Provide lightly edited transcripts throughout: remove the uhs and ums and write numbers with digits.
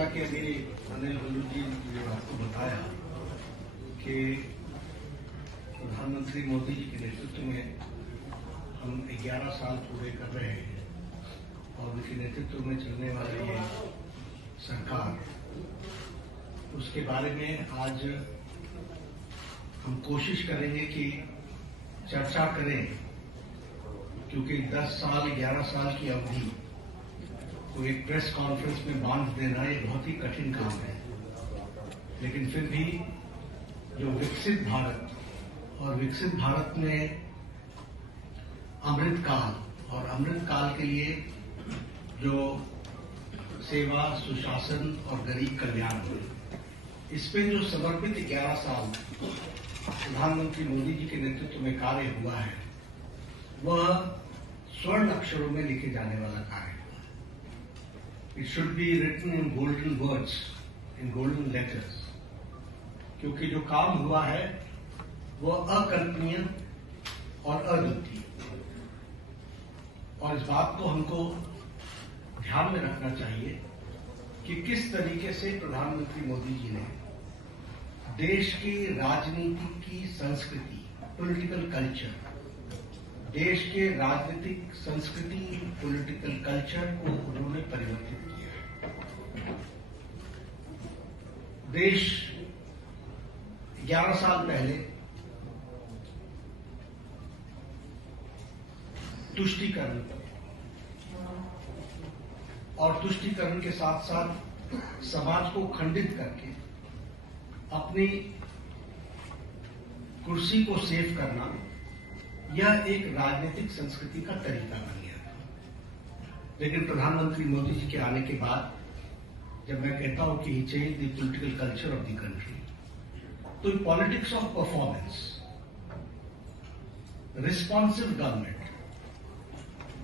जैसा कि अभी अनिल बलू जी ने आपको बताया कि प्रधानमंत्री मोदी जी के नेतृत्व में हम 11 साल पूरे कर रहे हैं और उनके नेतृत्व में चलने वाली ये सरकार, उसके बारे में आज हम कोशिश करेंगे कि चर्चा करें, क्योंकि 10 साल 11 साल की अवधि को एक प्रेस कॉन्फ्रेंस में बांध देना ये बहुत ही कठिन काम है। लेकिन फिर भी जो विकसित भारत और विकसित भारत में अमृत काल और अमृत काल के लिए जो सेवा, सुशासन और गरीब कल्याण हुए, इस पे जो समर्पित 11 साल प्रधानमंत्री मोदी जी के नेतृत्व में कार्य हुआ है, वह स्वर्ण अक्षरों में लिखे जाने वाला कार्य है। It should be written in golden words, in golden letters, क्योंकि जो काम हुआ है वह अकल्पनीय और अद्वितीय। और इस बात को हमको ध्यान में रखना चाहिए कि किस तरीके से प्रधानमंत्री मोदी जी ने देश की राजनीति की संस्कृति, पॉलिटिकल कल्चर, देश के राजनीतिक संस्कृति, पॉलिटिकल कल्चर को उन्होंने परिवर्तित किया है। देश 11 साल पहले तुष्टीकरण और तुष्टीकरण के साथ साथ समाज को खंडित करके अपनी कुर्सी को सेव करना, यह एक राजनीतिक संस्कृति का तरीका बन गया था। लेकिन प्रधानमंत्री मोदी जी के आने के बाद जब मैं कहता हूं कि he change the political culture of the country, तो politics of performance, responsive government,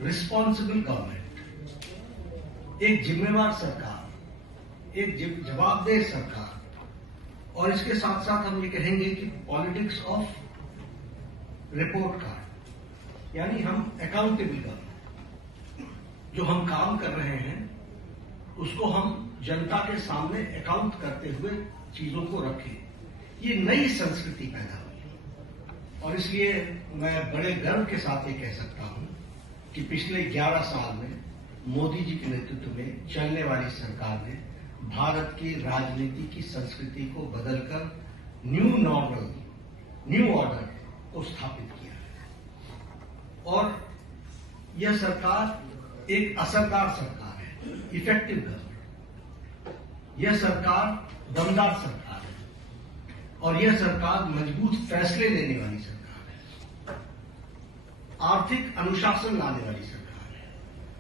responsible government, एक जिम्मेवार सरकार, एक जवाबदेह सरकार, और इसके साथ साथ हम ये कहेंगे कि पॉलिटिक्स ऑफ रिपोर्ट कार्ड, यानी हम अकाउंटेबल गवर्नमेंट, जो हम काम कर रहे हैं उसको हम जनता के सामने अकाउंट करते हुए चीजों को रखें। ये नई संस्कृति पैदा हुई और इसलिए मैं बड़े गर्व के साथ ये कह सकता हूं कि पिछले 11 साल में मोदी जी के नेतृत्व में चलने वाली सरकार ने भारत की राजनीति की संस्कृति को बदलकर न्यू नॉर्मल, न्यू ऑर्डर को स्थापित किया है। और यह सरकार एक असरदार सरकार है, इफेक्टिव गवर्नमेंट। यह सरकार दमदार सरकार है और यह सरकार मजबूत फैसले लेने वाली सरकार है, आर्थिक अनुशासन लाने वाली सरकार है।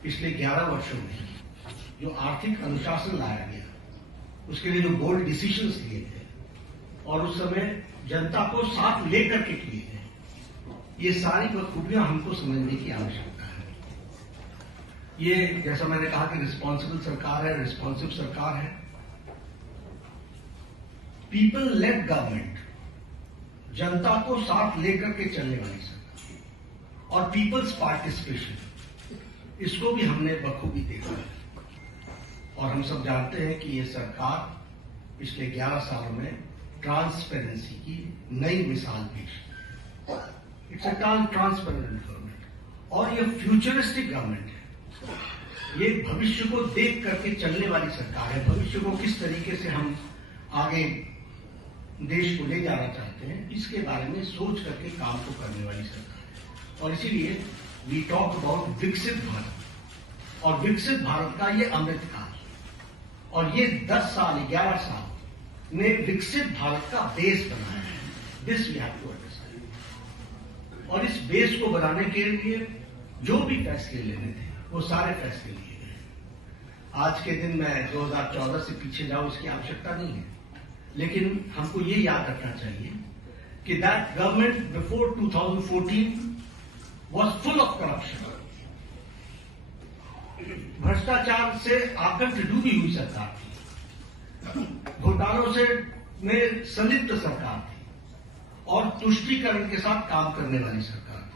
पिछले 11 वर्षों में जो आर्थिक अनुशासन लाया गया, उसके लिए जो बोल्ड डिसीजंस लिए गए और उस समय जनता को साथ लेकर के किए गए, ये सारी बखूबियां हमको समझने की आवश्यकता है। ये जैसा मैंने कहा कि रिस्पॉन्सिबल सरकार है, रिस्पॉन्सिव सरकार है, पीपल लेड गवर्नमेंट, जनता को साथ लेकर के चलने वाली सरकार, और पीपल्स पार्टिसिपेशन, इसको भी हमने बखूबी देखा है। और हम सब जानते हैं कि ये सरकार पिछले 11 सालों में ट्रांसपेरेंसी की नई मिसाल पेश की। इट्स अ ट्रांसपेरेंट गवर्नमेंट और ये फ्यूचरिस्टिक गवर्नमेंट है। ये भविष्य को देख करके चलने वाली सरकार है। भविष्य को किस तरीके से हम आगे देश को ले जाना चाहते हैं, इसके बारे में सोच करके काम को करने वाली सरकार है। और इसीलिए वी टॉक अबाउट विकसित भारत, और विकसित भारत का ये अमृत काल, और ये 10 साल 11 साल ने विकसित भारत का बेस बनाया है। This we have to understand. और इस बेस को बनाने के लिए जो भी फैसले लेने थे, वो सारे फैसले लिए गए। आज के दिन में 2014 से पीछे जाऊं, इसकी आवश्यकता नहीं है, लेकिन हमको ये याद रखना चाहिए कि that government before 2014 was full of corruption. भ्रष्टाचार से आकंठ डूबी हुई सरकार थी, घोटालों से में संलिप्त सरकार थी और तुष्टीकरण के साथ काम करने वाली सरकार थी।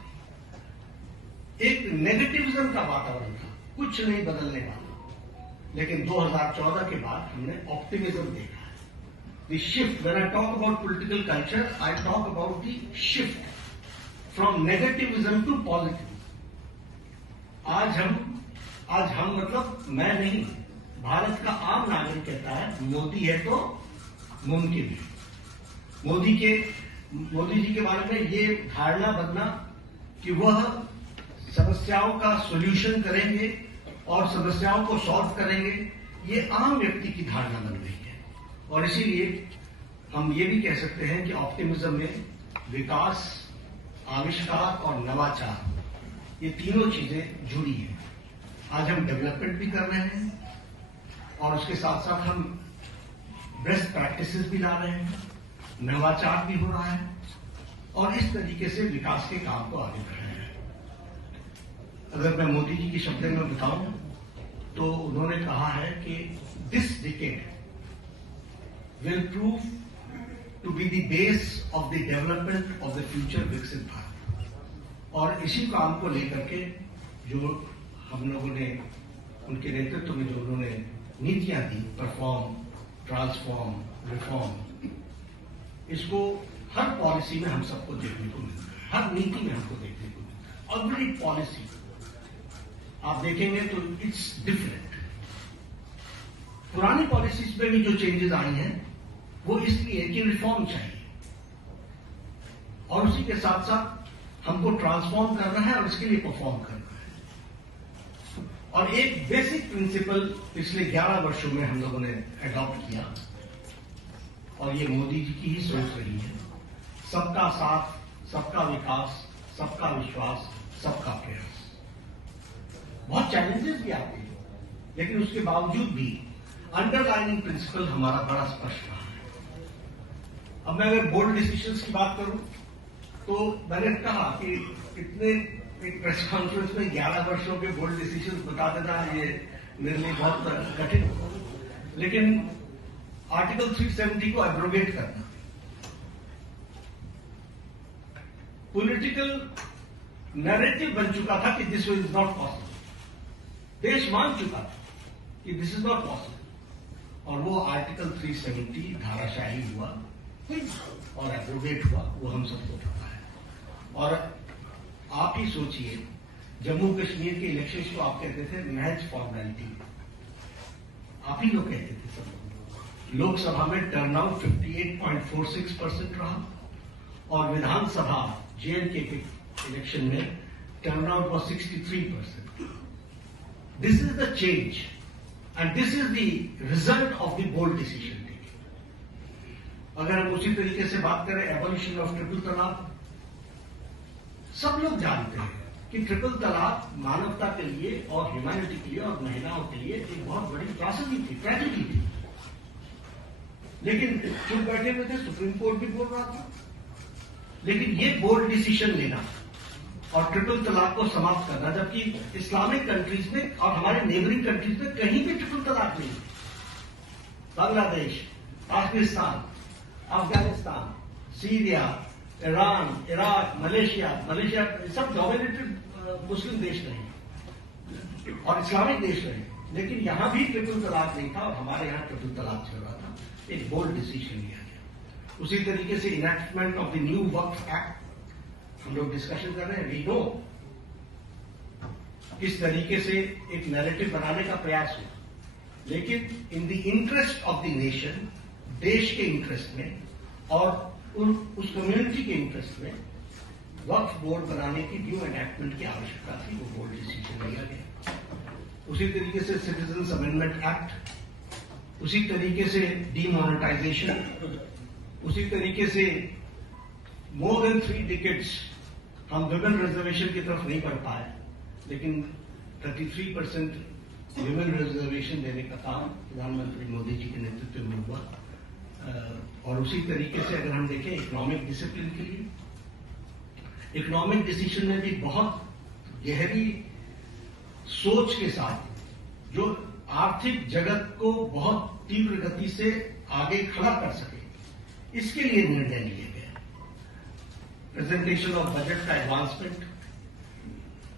एक नेगेटिविज्म का वातावरण था, कुछ नहीं बदलने वाला। लेकिन 2014 के बाद हमने ऑप्टिमिज्म देखा है। The shift, when I talk about political culture, I talk about the shift from negativism to positive. आज हम मतलब मैं नहीं, भारत का आम नागरिक कहता है मोदी है तो मुमकिन है। मोदी जी के बारे में ये धारणा बनना कि वह समस्याओं का सॉल्यूशन करेंगे और समस्याओं को सॉल्व करेंगे, ये आम व्यक्ति की धारणा बन गई है। और इसीलिए हम ये भी कह सकते हैं कि ऑप्टिमिज्म में विकास, आविष्कार और नवाचार, ये तीनों चीजें जुड़ी हैं। आज हम डेवलपमेंट भी कर रहे हैं और उसके साथ साथ हम बेस्ट प्रैक्टिसेस भी ला रहे हैं, नवाचार भी हो रहा है और इस तरीके से विकास के काम को आगे बढ़ा रहे हैं। अगर मैं मोदी जी के शब्दों में बताऊं तो उन्होंने कहा है कि this decade will prove to be the base of the development of the future विकसित भारत। और इसी काम को लेकर के जो हम लोगों ने उनके नेतृत्व में जो उन्होंने नीतियां दी, परफॉर्म, ट्रांसफॉर्म, रिफॉर्म, इसको हर पॉलिसी में हम सबको देखने को मिलता है, हर नीति में हमको देखने को मिलता है। एवरी पॉलिसी आप देखेंगे तो इट्स डिफरेंट। पुरानी पॉलिसीज में भी जो चेंजेस आई हैं वो इसलिए कि रिफॉर्म चाहिए और उसी के साथ साथ हमको ट्रांसफॉर्म करना है और इसके लिए परफॉर्म करना है। और एक बेसिक प्रिंसिपल पिछले 11 वर्षों में हम लोगों ने अडॉप्ट किया और ये मोदी जी की ही सोच रही है, सबका साथ, सबका विकास, सबका विश्वास, सबका प्रयास। बहुत चैलेंजेस भी आते हैं लेकिन उसके बावजूद भी अंडरलाइनिंग प्रिंसिपल हमारा बड़ा स्पष्ट रहा है। अब मैं अगर बोल्ड डिसीजंस की बात करूं तो मैंने कहा कि इतने एक प्रेस कॉन्फ्रेंस में 11 वर्षों के बोल्ड डिसीजंस बता देना ये मेरे लिए बहुत कठिन होगा, लेकिन आर्टिकल 370 को एब्रोगेट करना, पॉलिटिकल नैरेटिव बन चुका था कि दिस इज नॉट पॉसिबल, देश मान चुका था कि दिस इज नॉट पॉसिबल और वो आर्टिकल 370 धाराशाही हुआ और एब्रोगेट हुआ, वो हम सबको पता है। और आप ही सोचिए, जम्मू कश्मीर के इलेक्शंस को आप कहते थे महज फॉर्मेलिटी, आप ही लोग कहते थे सब। लोकसभा में टर्नआउट 58.46% रहा और विधानसभा जेएनके के इलेक्शन में turnout was 63%. This is the change and this is the result of the bold decision taking. अगर हम उसी तरीके से बात करें एबॉलिशन ऑफ ट्रिपल तलाक, सब लोग जानते हैं कि ट्रिपल तलाक मानवता के लिए और ह्यूमैनिटी के लिए और महिलाओं के लिए एक बहुत बड़ी त्रासदी थी, ट्रेजेडी थी। लेकिन चुप बैठे हुए थे, सुप्रीम कोर्ट भी बोल रहा था। लेकिन ये बोल्ड डिसीजन लेना और ट्रिपल तलाक को समाप्त करना, जबकि इस्लामिक कंट्रीज में और हमारे नेबरिंग कंट्रीज में कहीं भी ट्रिपल तलाक नहीं, Bangladesh, Pakistan, Afghanistan, Syria, Iran, Iraq, Malaysia सब डोमिनेटेड मुस्लिम देश रहे और इस्लामिक देश रहे, लेकिन यहां भी ट्रिपल तलाक नहीं था और हमारे यहां ट्रिपल तलाक चल रहा था। एक बोल्ड डिसीजन लिया गया। उसी तरीके से enactment of the new Waqf act हम लोग डिस्कशन कर रहे हैं। वी नो किस तरीके से एक नैरेटिव बनाने का प्रयास हुआ, लेकिन in the interest of the nation, देश के इंटरेस्ट में और उस कम्युनिटी के इंटरेस्ट में वक्फ बोर्ड बनाने की न्यू एनैक्टमेंट की आवश्यकता थी, वो बोर्ड डिसीजन लिया गया। उसी तरीके से सिटीजन्स अमेंडमेंट एक्ट, उसी तरीके से डीमोनेटाइजेशन, उसी तरीके से मोर देन 3 डिकेड्स हम विमेन रिजर्वेशन की तरफ नहीं बढ़ पाए, लेकिन 33% विमेन रिजर्वेशन देने का काम प्रधानमंत्री मोदी जी के नेतृत्व में हुआ। और उसी तरीके से अगर हम देखें इकोनॉमिक डिसिप्लिन के लिए, इकोनॉमिक डिसीजन में भी बहुत गहरी सोच के साथ जो आर्थिक जगत को बहुत तीव्र गति से आगे खड़ा कर सके, इसके लिए निर्णय लिए गए। प्रेजेंटेशन ऑफ बजट का एडवांसमेंट,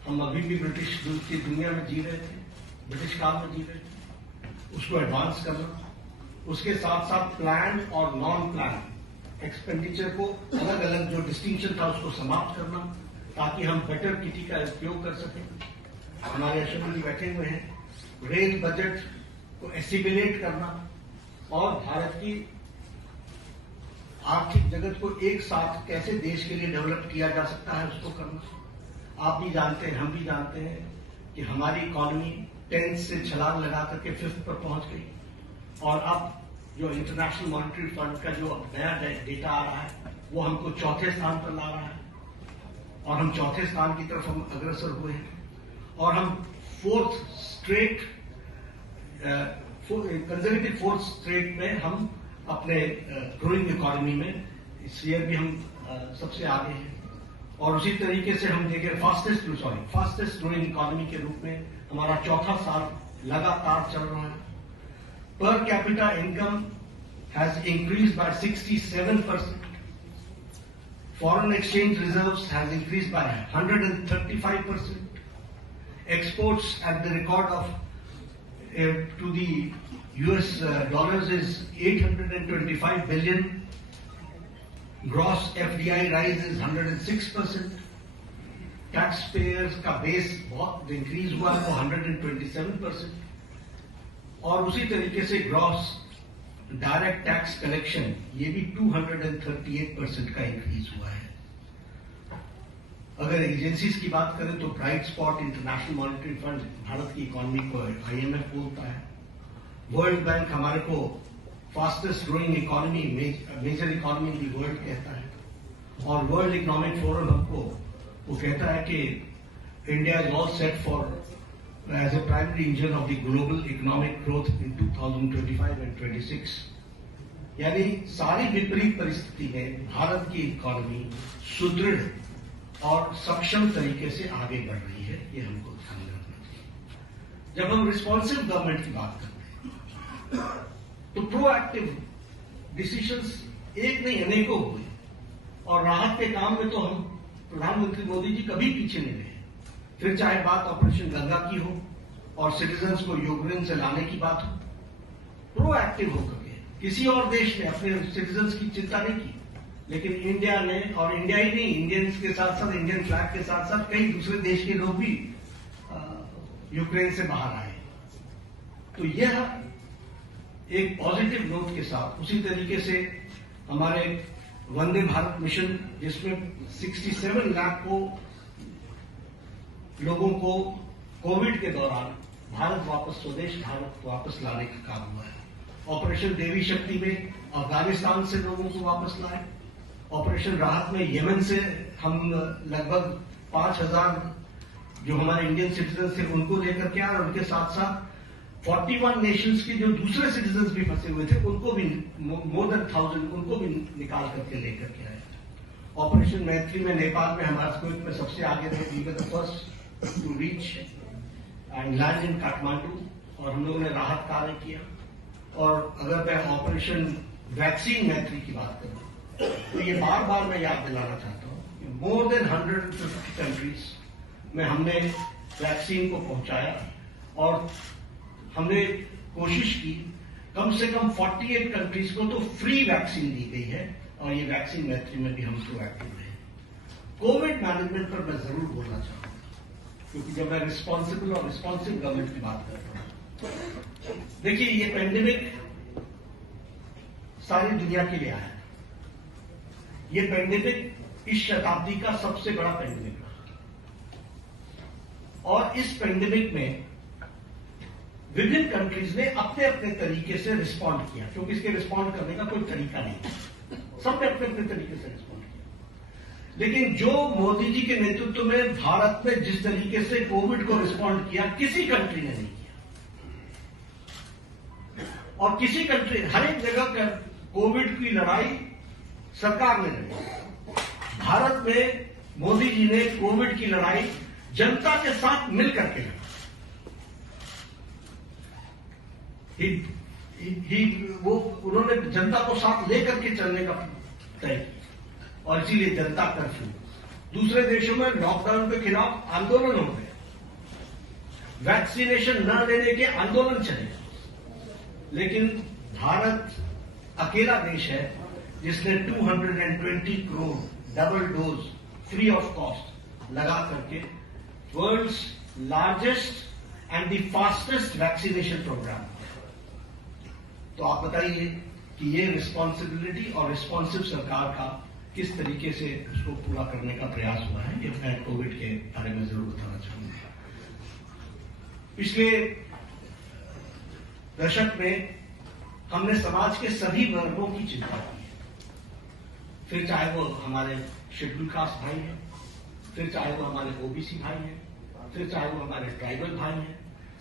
हम अभी भी ब्रिटिश की दुनिया में जी रहे थे, ब्रिटिश काल में जी रहे थे। उसको एडवांस करना, उसके साथ साथ प्लान और नॉन प्लान एक्सपेंडिचर को अलग अलग जो डिस्टिंक्शन था उसको समाप्त करना, ताकि हम बेटर किटी का उपयोग कर सकें। हमारे असेंबली बैठे हुए हैं। रेल बजट को एस्टिमेट करना और भारत की आर्थिक जगत को एक साथ कैसे देश के लिए डेवलप किया जा सकता है उसको करना। आप भी जानते हैं, हम भी जानते हैं कि हमारी इकॉनमी 10th से छलांग लगा करके 5th पर पहुंच गई, और अब जो इंटरनेशनल मॉनेटरी फंड का जो नया डेटा आ रहा है वो हमको 4थे स्थान पर ला रहा है, और हम 4थे स्थान की तरफ हम अग्रसर हुए हैं, और हम 4th straight conservative 4th straight में हम अपने ग्रोइंग इकोनॉमी में इस ईयर भी हम सबसे आगे हैं। और उसी तरीके से हम देखें फास्टेस्ट ग्रोइंग इकोनॉमी के रूप में हमारा 4था साल लगातार चल रहा है। Per capita income has increased by 67%. Foreign exchange reserves has increased by 135%. Exports at the record of to the US dollars is 825 billion. Gross FDI rise is 106%. Taxpayers का base बहुत increase हुआ है 127%. और उसी तरीके से ग्रॉस डायरेक्ट टैक्स कलेक्शन ये भी 238% का इंक्रीज हुआ है। अगर एजेंसीज की बात करें तो bright spot international monetary fund Bharat की इकोनॉमी को IMF बोलता है। वर्ल्ड बैंक हमारे को fastest growing economy, major economy in the world कहता है, और वर्ल्ड इकोनॉमिक फोरम हमको वो कहता है कि India is all set for as a primary engine of the global economic growth in 2025 and 26। यानी सारी विपरीत परिस्थिति में भारत की इकोनॉमी सुदृढ़ और सक्षम तरीके से आगे बढ़ रही है, ये हमको ध्यान रखना चाहिए। जब हम रिस्पॉन्सिव गवर्नमेंट की बात करते हैं तो प्रोएक्टिव डिसीजंस एक नहीं अनेकों हुए, और राहत के काम में तो हम प्रधानमंत्री मोदी जी कभी पीछे नहीं रहे। फिर चाहे बात ऑपरेशन गंगा की हो और सिटीजन्स को यूक्रेन से लाने की बात हो, प्रोएक्टिव होकर के किसी और देश ने अपने सिटीजन्स की चिंता नहीं की, लेकिन इंडिया ने, और इंडिया ही नहीं, इंडियंस के साथ साथ, इंडियन फ्लैग के साथ साथ कई दूसरे देश के लोग भी यूक्रेन से बाहर आए। तो यह एक पॉजिटिव नोट के साथ उसी तरीके से हमारे वंदे भारत मिशन, जिसमें 67 लाख को लोगों को कोविड के दौरान भारत वापस, स्वदेश भारत वापस लाने का काम हुआ है। ऑपरेशन देवी शक्ति में अफगानिस्तान से लोगों को वापस लाए। ऑपरेशन राहत में यमन से हम लगभग 5000 जो हमारे इंडियन सिटीजन थे उनको लेकर के आए, और उनके साथ साथ 41 नेशंस के जो दूसरे सिटीजन भी फंसे हुए थे उनको भी मोर देन 1000 उनको भी निकाल करके लेकर के आए। ऑपरेशन मैत्री में नेपाल में हमारा स्क्विड में सबसे आगे थे, we were the first to reach and land in Kathmandu, और हम लोगों ने राहत कार्य किया। और अगर मैं ऑपरेशन वैक्सीन मैत्री की बात करूं तो ये बार बार मैं याद दिलाना चाहता हूं कि मोर देन 150 कंट्रीज में हमने वैक्सीन को पहुंचाया, और हमने कोशिश की कम से कम 48 कंट्रीज को तो फ्री वैक्सीन दी गई है, और ये वैक्सीन मैत्री में भी हम प्रोएक्टिव रहे। कोविड मैनेजमेंट पर मैं जरूर बोलना चाहूंगा, क्योंकि जब मैं रिस्पॉन्सिबल और रिस्पॉन्सिव गवर्नमेंट की बात करता हूं, देखिए ये पेंडेमिक सारी दुनिया के लिए आया। ये पेंडेमिक इस शताब्दी का सबसे बड़ा पेंडेमिक रहा, और इस पेंडेमिक में विभिन्न कंट्रीज ने अपने अपने तरीके से रिस्पॉन्ड किया, क्योंकि इसके रिस्पॉन्ड करने का कोई तरीका नहीं, सबने अपने अपने तरीके से रिस्पॉन्ड किया। लेकिन जो मोदी जी के नेतृत्व में भारत में जिस तरीके से कोविड को रिस्पॉन्ड किया, किसी कंट्री ने नहीं किया, और किसी कंट्री, हर एक जगह पर कोविड की लड़ाई सरकार ने लड़ी। भारत में मोदी जी ने कोविड की लड़ाई जनता के साथ मिलकर के लड़ी। वो उन्होंने जनता को साथ लेकर के चलने का तय किया, और इसीलिए जनता कर्फ्यू। दूसरे देशों में लॉकडाउन के खिलाफ आंदोलन हो गए, वैक्सीनेशन न लेने के आंदोलन चले, लेकिन भारत अकेला देश है जिसने 220 crore double dose free of cost लगा करके world's largest and the fastest vaccination programme. तो आप बताइए कि ये रिस्पॉन्सिबिलिटी और रिस्पॉन्सिव सरकार का किस तरीके से उसको पूरा करने का प्रयास हुआ है, ये मैं कोविड के बारे में जरूर बताना चाहूंगा। पिछले दशक में हमने समाज के सभी वर्गों की चिंता की है, फिर चाहे वो हमारे शेड्यूल कास्ट भाई हैं, फिर चाहे वो हमारे ओबीसी भाई हैं, फिर चाहे वो हमारे ट्राइबल भाई हैं,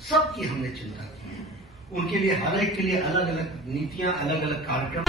सबकी हमने चिंता की है। उनके लिए हर एक के लिए अलग अलग नीतियां, अलग अलग कार्यक्रम